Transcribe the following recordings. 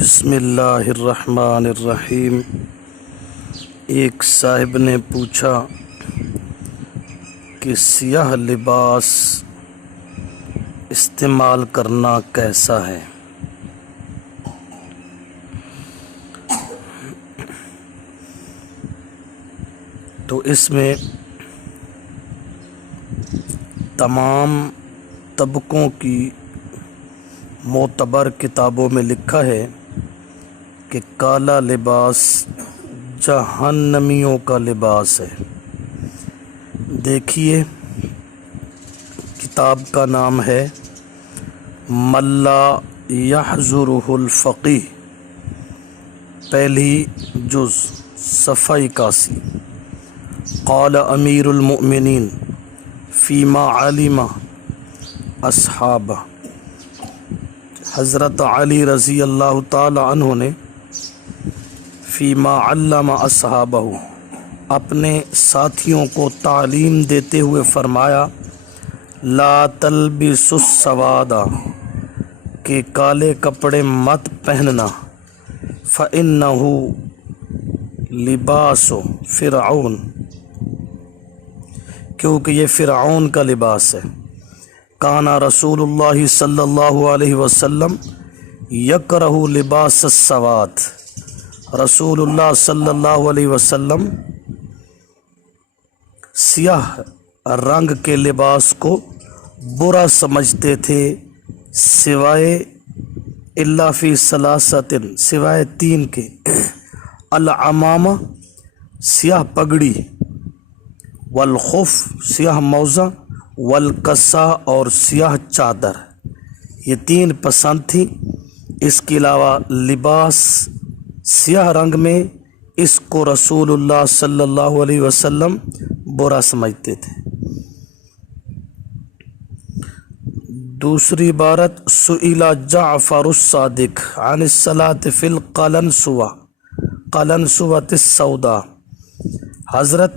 بسم اللہ الرحمن الرحیم۔ ایک صاحب نے پوچھا کہ سیاہ لباس استعمال کرنا کیسا ہے؟ تو اس میں تمام طبقوں کی معتبر کتابوں میں لکھا ہے کہ کالا لباس جہنمیوں کا لباس ہے۔ دیکھیے، کتاب کا نام ہے من لا یحضرہ الفقیہ، پہلی جز، صفحہ 81۔ قال امیر المؤمنین فیما علم اصحابہ، حضرت علی رضی اللہ تعالی عنہ نے فیما علم اصحابہ، اپنے ساتھیوں کو تعلیم دیتے ہوئے فرمایا، لا تلبسوا السواد، کہ کالے کپڑے مت پہننا، فإنہ لباس فرعون، کیونکہ یہ فرعون کا لباس ہے۔ کانا رسول اللہ صلی اللہ علیہ وسلم یکرہ لباس السواد، رسول اللہ صلی اللہ علیہ وسلم سیاہ رنگ کے لباس کو برا سمجھتے تھے، سوائے الا فی ثلاثۃ، سوائے تین کے، العمامہ سیاہ پگڑی، والخف سیاہ موزہ، والقصا اور سیاہ چادر، یہ تین پسند تھی۔ اس کے علاوہ لباس سیاہ رنگ میں، اس کو رسول اللہ صلی اللہ علیہ وسلم برا سمجھتے تھے۔ دوسری عبارت، سئل جعفر الصادق عن الصلاة فی القلنسوة، قلنسوة السوداء، حضرت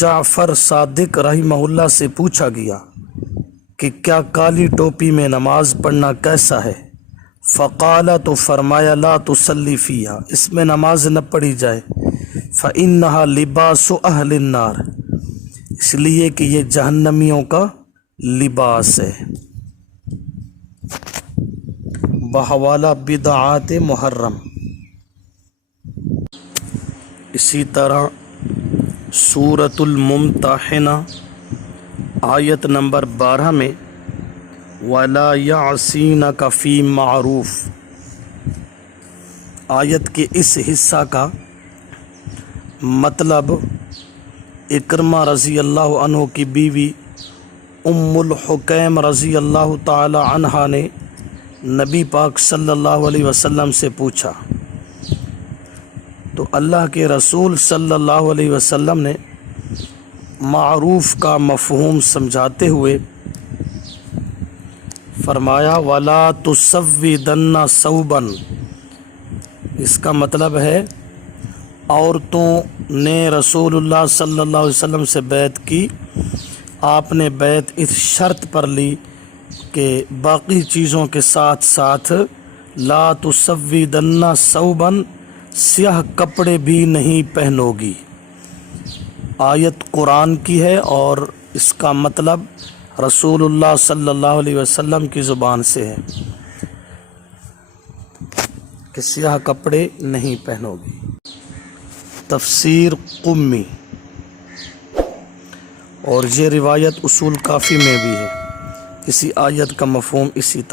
جعفر صادق رحمہ اللہ سے پوچھا گیا کہ کیا کالی ٹوپی میں نماز پڑھنا کیسا ہے؟ فقال، تو فرمایا، لا تصلی فیہا، اس میں نماز نہ پڑھی جائے، فإنہا لباس اہل النار، اس لیے کہ یہ جہنمیوں کا لباس ہے۔ بحوالہ بدعات محرم۔ اسی طرح سورۃ الممتحنہ آیت نمبر 12 میں وَلَا يَعْصِينَكَ فِي مَعْرُوفٍ، آیت کے اس حصہ کا مطلب اکرمہ رضی اللہ عنہ کی بیوی ام الحکیم رضی اللہ تعالی عنہا نے نبی پاک صلی اللہ علیہ وسلم سے پوچھا، تو اللہ کے رسول صلی اللہ علیہ وسلم نے معروف کا مفہوم سمجھاتے ہوئے فرمایا، وَلَا تُسَوِّدَنَّ ثَوْبًا، اس کا مطلب ہے عورتوں نے رسول اللہ صلی اللہ علیہ وسلم سے بیعت کی، آپ نے بیعت اس شرط پر لی کہ باقی چیزوں کے ساتھ ساتھ لا تُسَوِّدَنَّ ثَوْبًا، سیاہ کپڑے بھی نہیں پہنو گی۔ آیت قرآن کی ہے اور اس کا مطلب رسول اللہ صلی اللہ علیہ وسلم کی زبان سے ہے کہ سیاہ کپڑے نہیں پہنو گی۔ تفسیر قمی، اور یہ روایت اصول کافی میں بھی ہے، اسی آیت کا مفہوم اسی طرح